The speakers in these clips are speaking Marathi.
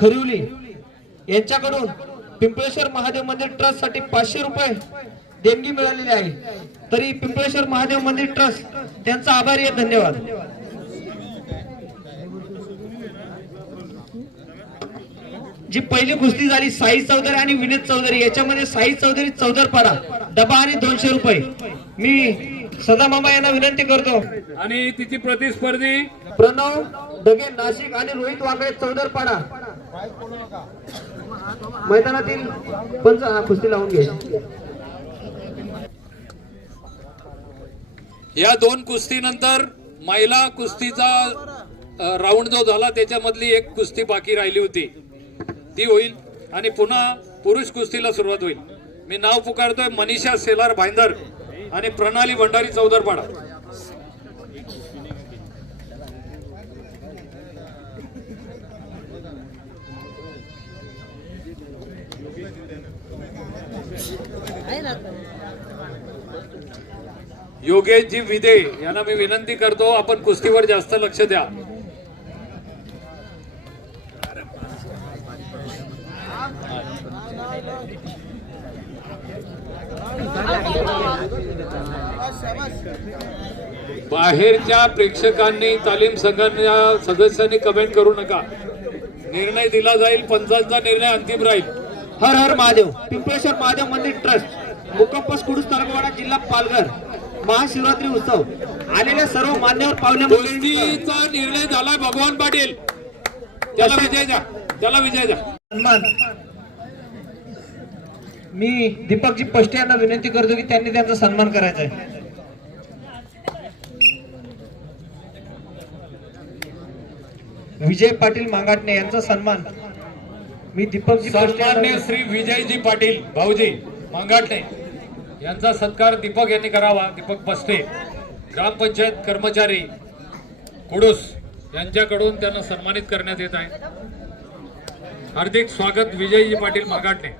खरिवली. यांच्याकडून पिंपळेश्वर महादेव मंदिर ट्रस्टसाठी पाचशे रुपये देणगी मिळालेली आहे. तरी पिंपळेश्वर महादेव मंदिर ट्रस्ट त्यांचा आभारी आहे. धन्यवाद. जी पहिली कुस्ती झाली साई चौधरी आणि विनीत चौधरी. याच्यामध्ये साई चौधरी चौदरपाडा डबा आणि दोनशे रुपये. मी सदा मामा यांना विनंती करतो. आणि तिची प्रतिस्पर्धी. प्रणव डगे नाशिक आणि रोहित वांगळे चौदरपाडा मैदानातील पंच हा, कुस्ती लावून घे. या दोन कुस्तीनंतर महिला कुस्तीचा राऊंड जो झाला त्याच्यामधली एक कुस्ती बाकी राहिली होती. ती होईल आणि पुन्हा पुरुष कुस्तीला सुरुवात होईल. मी नाव पुकारतोय मनीषा सेलार भाईंदर आणि प्रणाली भंडारी चौदरपाडा योगेशजी विदे यांना मी विनंती करतो आपण कुस्तीवर जास्त लक्ष द्या. बाहेरच्या प्रेक्षकांनी तालीम संघाच्या सदस्यांनी कमेंट करू नका. निर्णय दिला जाईल पंचांचा निर्णय अंतिम राहील. हर हर महादेव पिंपळेश्वर महादेव मंदिर ट्रस्ट मुकप्पस कुडूस तालुकावाडा जिल्हा पालघर. महाशिवरात्री उत्सव. आलेल्या सर्व मान्यवर पाहुण्या मंडळींचं कुस्तीचा निर्णय झालाय भगवान पाटील. त्याला विजय द्या. त्याला विजय द्या. सन्मान. मी दीपकजी पष्टे यांना विनंती करतो की त्यांनी त्यांचा सन्मान करायचा आहे. विजय पाटील मांगाटणे यांचा सन्मान. मी दीपकजी पष्टे सन्मान्य श्री विजयजी पाटील भाऊजी मांगाटणे. यांचा सत्कार दीपक यांनी करावा. दीपक पस्ते ग्रामपंचायत कर्मचारी कुडूस यांच्याकडून त्यांना सन्मानित करण्यात येत आहे. हार्दिक स्वागत विजयजी पाटील मागाटणे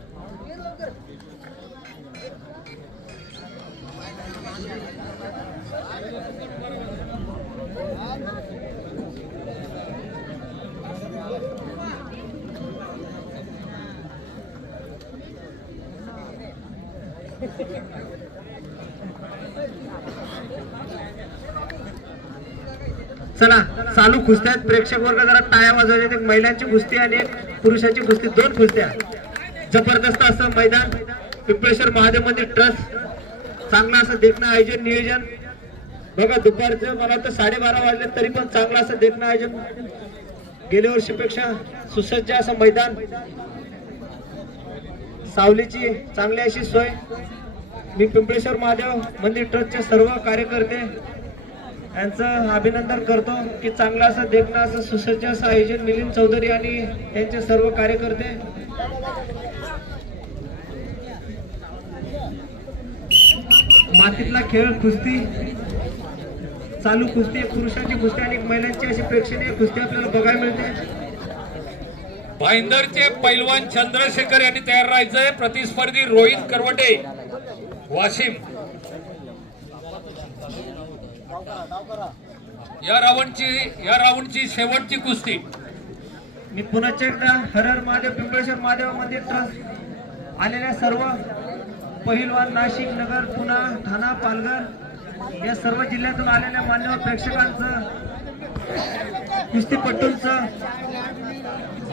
चला चालू कुस्त्यात प्रेक्षक वर्ग जरा टाया वाजवायच्या एक महिलांची कुस्ती आणि एक पुरुषांची कुस्ती. दोन कुस्त्या. जबरदस्त असं मैदान. पिंपळेश्वर महादेव मंदिर ट्रस्ट. चांगलं असं देखणं आयोजन नियोजन. बघा दुपारचं मला तर साडेबारा वाजले तरी पण चांगलं असं देखणं आयोजन. गेल्या वर्षीपेक्षा सुसज्ज असं मैदान. सावलीची चांगली अशी सोय. मी पिंपळेश्वर महादेव मंदिर ट्रस्टचे सर्व कार्यकर्ते यांचं अभिनंदन करतो की चांगलं असं देखणं असं सुसज्ज असं आयोजन मिलिंद चौधरी आणि त्यांचे सर्व कार्यकर्ते. मातीतला खेळ कुस्ती चालू कुस्ती एक पुरुषांची कुस्ती आणि एक महिलांची अशी प्रेक्षणीय कुस्ती आपल्याला बघायला मिळते. भाईंदरचे पैलवान चंद्रशेखर यांनी तयार राहायचंय. प्रतिस्पर्धी रोहित करवटे. वाशिम. या रावणची या रावणची शेवटची कुस्ती. मी पुन्हा एकदा हर महादेव पिंपळेश्वर महादेव मंदिर ट्रस्ट आलेल्या सर्व पहिलवान नाशिक नगर पुणा ठाणा पालघर या सर्व जिल्ह्यातून आलेल्या मान्यवर प्रेक्षकांचं कुस्तीपट्टूंचं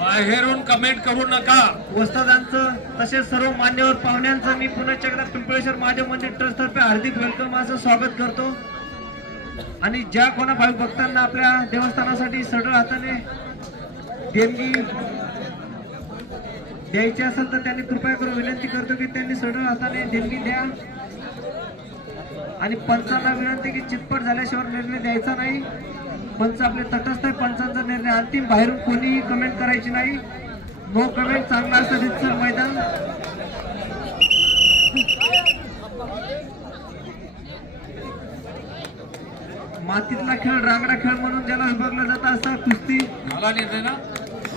बाहेरून कमेंट करू नका. वस्तादांचं तसेच सर्व मान्यवर पाहुण्यांचं मी पुन्हा एकदा पिंपळेश्वर महादेव मंदिर ट्रस्ट तर्फे हार्दिक वेलकम असं स्वागत करतो. आणि ज्या कोणा भाविक भक्तांना आपल्या देवस्थानासाठी सडळ हाताने देणगी द्यायची असेल तर त्यांनी कृपया करून विनंती करतो की त्यांनी सडळ हाताने देणगी द्या. आणि पंचांना विनंती की चितपट झाल्याशिवाय निर्णय द्यायचा नाही. पंच आपले तटस्थ आहे पंचांचा निर्णय अंतिम. बाहेरून कोणीही कमेंट करायची नाही. नो कमेंट चांगला असं रितसर मैदान. मातीतला खेळ रांगडा खेळ म्हणून ज्याला विभागला जात असा कुस्ती. मला निर्णय ना?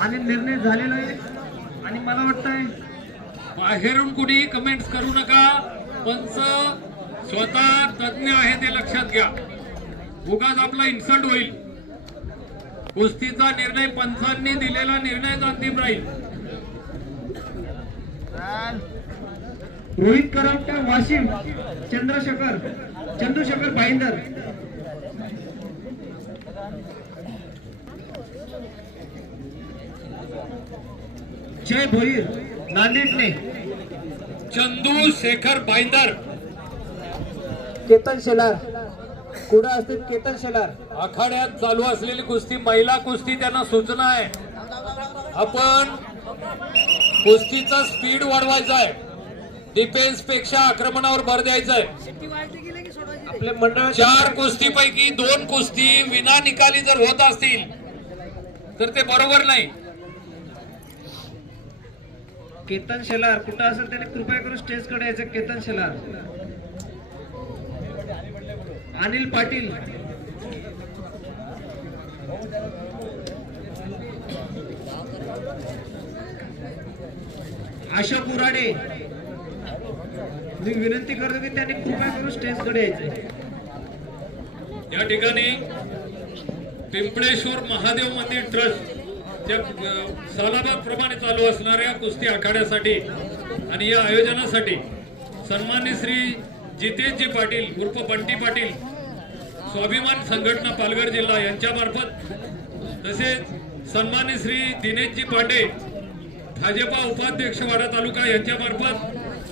आणि निर्णय झालेला आहे. आणि मला वाटतंय बाहेरून कुणीही कमेंट्स करू नका. पंच स्वतः तज्ञ आहे ते लक्षात घ्या. उगाच आपला इन्सल्ट होईल. कुस्तीचा निर्णय पंचांनी दिलेला निर्णय अंतिम राहील. रोहित करावटा वाशिम चंद्रशेखर चंद्रशेखर भाईंदर. जय भोईर नांदेडने. चंदू शेखर बाईंदर केतन शेलार. कुठं असतील केतन शेलार? आखाड्यात चालू असलेली कुस्ती महिला कुस्ती त्यांना सूचना आहे. आपण कुस्तीचा स्पीड वाढवायचा आहे. डिफेन्सपेक्षा आक्रमणावर भर द्यायचा आहे. आपल्या मंडळ चार कुस्तीपैकी दोन कुस्ती विना निकाली जर होत असतील तर ते बरोबर नाही. केतन शेलार कुठं असेल त्याने कृपया करून स्टेजकडे यायचं केतन शेलार. अनिल पाटील. आशा उराडे मी विनंती करतो की त्यांनी कृपया करून स्टेजकडे यायचंय या ठिकाणी पिंपळेश्वर महादेव मंदिर ट्रस्ट च्या सालाबाद चालू असणाऱ्या कुस्ती आखाड्यासाठी आणि या आयोजनासाठी सन्मान्य श्री जितेशजी पाटील उर्फ बंटी पाटील स्वाभिमान संघटना पालघर जिल्हा यांच्यामार्फत तसेच सन्मान्य श्री दिनेशजी पांडे भाजपा उपाध्यक्ष वाडा तालुका यांच्यामार्फत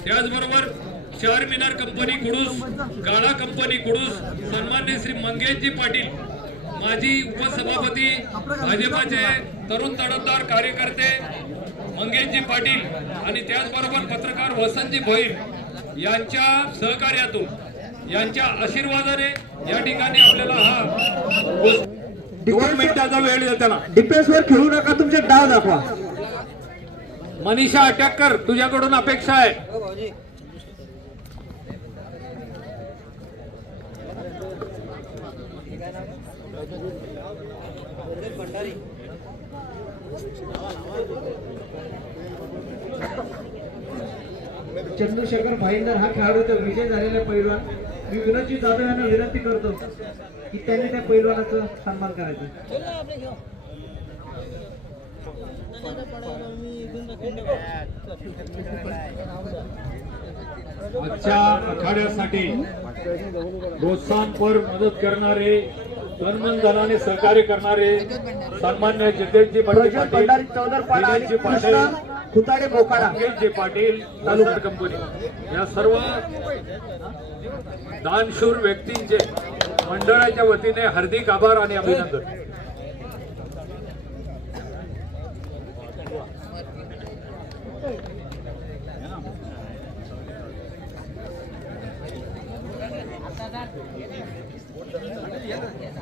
त्याचबरोबर चार मिनार कंपनी कुडूस गाळा कंपनी कुडूस सन्मान्य श्री मंगेशजी पाटील माजी उपसभापती भाजपाचे तरुण तडफदार कार्यकर्ते मंगेशजी पाटील आणि त्याचबरोबर पत्रकार वसंतजी भोईर यांच्या सहकार्यातून यांच्या आशीर्वादाने या ठिकाणी आपल्याला हा दोन मिनिटाचा वेळ द्या त्याला डिफेन्स वर खेळू नका तुमचे डाव दाखवा. मनीषा अटॅकर तुझ्याकडून अपेक्षा आहे. चंद्रशेखर भाईंदर हा खेळाडूचा विजय झालेला पैलवान मी विनोदजी जाधव यांना विनंती करतो की त्यांनी त्या पैलवानाचा सन्मान करायचा. आजच्या आखाड्यासाठी प्रोत्साहनपर मदत करणारे तनमन धनाने सहकार्य करणारे सन्मान्य जितेशजी दिनेशजी पाटील कृष्णा खुताडे बोकाडा जे पाटील तालुका कंपनी या सर्व दानशूर व्यक्तींचे मंडळाच्या वतीने हार्दिक आभार आणि अभिनंदन.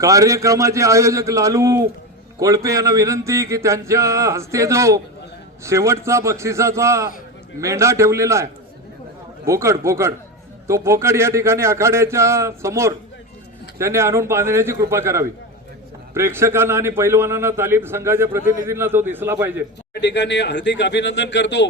कार्यक्रमाचे आयोजक लालू कोळपे यांना विनंती की त्यांच्या हस्ते जो शेवटचा बक्षिसाचा मेंढा ठेवलेला आहे बोकड बोकड तो बोकड या ठिकाणी आखाड्याच्या समोर त्यांनी आणून बांधण्याची कृपा करावी. प्रेक्षकांना आणि पैलवानांना तालीम संघाच्या प्रतिनिधींना तो दिसला पाहिजे. या ठिकाणी हार्दिक अभिनंदन करतो.